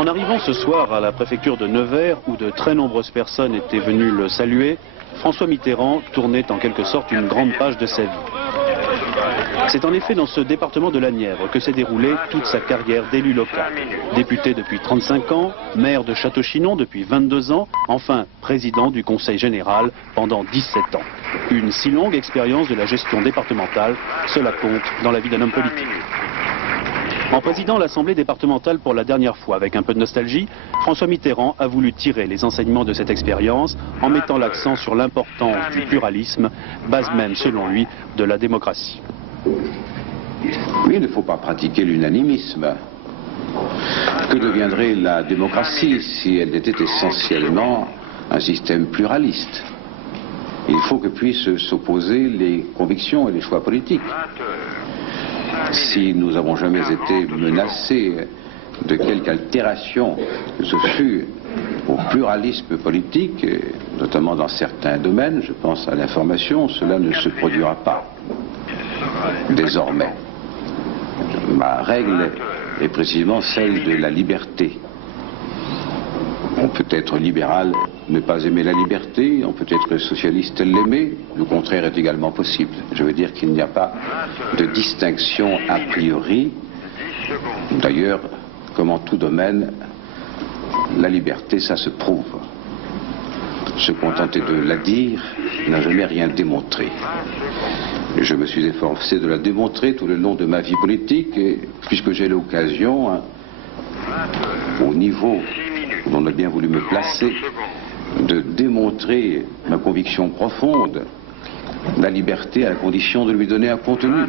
En arrivant ce soir à la préfecture de Nevers, où de très nombreuses personnes étaient venues le saluer, François Mitterrand tournait en quelque sorte une grande page de sa vie. C'est en effet dans ce département de la Nièvre que s'est déroulée toute sa carrière d'élu local. Député depuis 35 ans, maire de Château-Chinon depuis 22 ans, enfin président du Conseil général pendant 17 ans. Une si longue expérience de la gestion départementale, cela compte dans la vie d'un homme politique. En présidant l'Assemblée départementale pour la dernière fois avec un peu de nostalgie, François Mitterrand a voulu tirer les enseignements de cette expérience en mettant l'accent sur l'importance du pluralisme, base même selon lui de la démocratie. Oui, il ne faut pas pratiquer l'unanimisme. Que deviendrait la démocratie si elle était essentiellement un système pluraliste? Il faut que puissent s'opposer les convictions et les choix politiques. Si nous n'avons jamais été menacés de quelque altération que ce fût au pluralisme politique, notamment dans certains domaines, je pense à l'information, cela ne se produira pas désormais. Ma règle est précisément celle de la liberté. On peut être libéral, ne pas aimer la liberté, on peut être socialiste, l'aimer, le contraire est également possible. Je veux dire qu'il n'y a pas de distinction a priori. D'ailleurs, comme en tout domaine, la liberté, ça se prouve. Se contenter de la dire n'a jamais rien démontré. Et je me suis efforcé de la démontrer tout le long de ma vie politique, et puisque j'ai l'occasion, au niveau où on a bien voulu me placer, de démontrer ma conviction profonde, la liberté à la condition de lui donner un contenu.